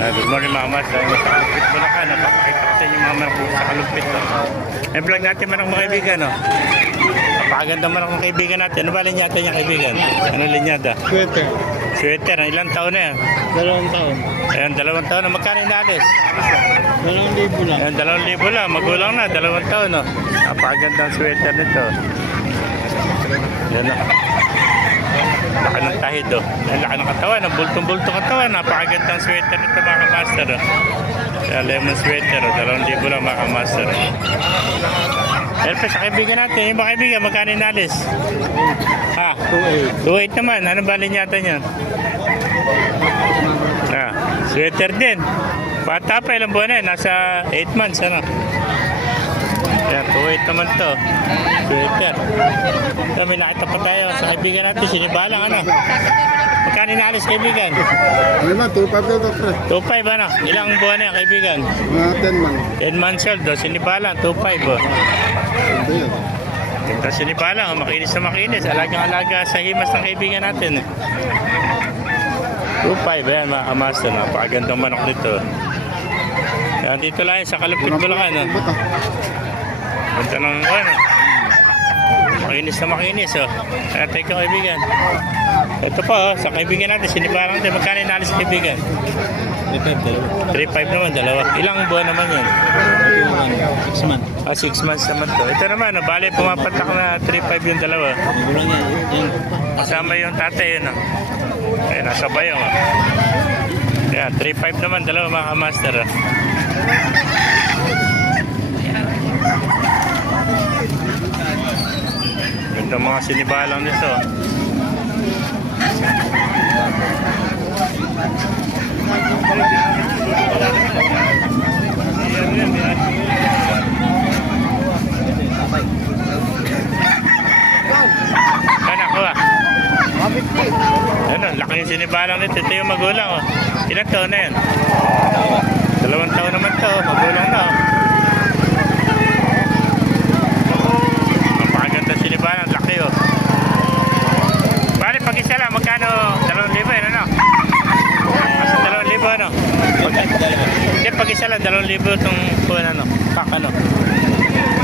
Uh, good morning mga mas. Dahil sa kalupit ka, napapakita ko sa inyo mga dito sa kalupit. No? May vlog natin manok mga kaibigan. No? Napakaganda manok ng kaibigan natin. Ano ba linyata niya kaibigan? Ano linyata? Sweater. Sweater, ilang taon na yan? Dalawang taon. Ayan, dalawang taon na. Magkano inalis? Dalawang libo lang. Ayan, dalawang libo lang. Magulang na, dalawang taon. No? Napakagandang sweater nito. Yan na. Laki ng tahid, oh. Laki ng katawan, ang bultong-bultong katawan. Napakagandang sweater nito, mga kamaster, oh. Kaya lemon sweater, oh. Dalawang libo lang, mga kamaster. oh. Ayan pa, sa kaibigan natin. Yung mga kaibigan, magkano inalis? Ha? 2.8. 2.8 naman. Ano ba linyata niyan? Ah, sweater din. Bata pa, ilang buwan na eh. Nasa 8 months, ano? 2.8 naman to. Sweater. Ito, may nakita pa tayo sa kaibigan natin. Sinibalang, ano? Magkano inaalis, kaibigan? Ano ba? 2.5 daw to, Fred. 2.5, ano? Ilang buwan na yan, kaibigan? Mga 10 man. 10 months old, oh. Sinibalang, 2.5, oh. Ito yun. Ganda sinibalang, oh. Makinis na makinis. Alagang-alaga sa himas ng kaibigan natin, eh. 2.5, ayan, mga kamaster. Napakagandang manok nito. Yan, dito lang yan, sa Kalupit, Bulacan, oh. Punta ng ano. Makinis na makinis, oh. Kaya tayo ka, kaibigan. Ito pa, oh, sa kaibigan natin, sinibalang din. Magkano inalis kaibigan? Ito, dalawa. 3.5 naman, dalawa. Ilang buwan naman yan? 6 man. Ah, 6 months naman to. Ito naman, oh, bali, pumapatak na 3.5 yung dalawa. Kasama yung tatay, yun, oh. Ayun, nasa bayong, oh. Yan, 3.5 naman, dalawa mga kamaster, oh. Ganda mga sinibalang nito. Anak ko ah. Ano, laki yung sinibalang nito. Ito yung magulang oh. Taon na yan? Dalawang taon naman to. Magulang na oh. Napakaganda sinibalang. Laki oh. Bali, pag isa lang, magkano? Dalawang libo yan ano? Kasi dalawang libo ano? Pag, hindi, pag isa lang, dalawang libo itong kuwan ano? Pak ano?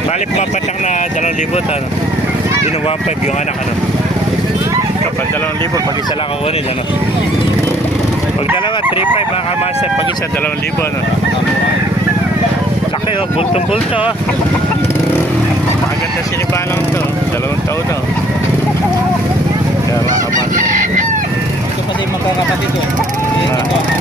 Bali, pumapatak na dalawang libo ito ano? Yun ang 1.5 yung anak ano? Kapag dalawang libo, pag isa lang kukunin ano? Pag dalawa, 3.5 mga kamaster. Pag isa, dalawang libo ano? Laki oh, bultong-bulto oh. Pakaganda sinibalang to. oh. Dalawang taon oh. Kaya mga kamaster.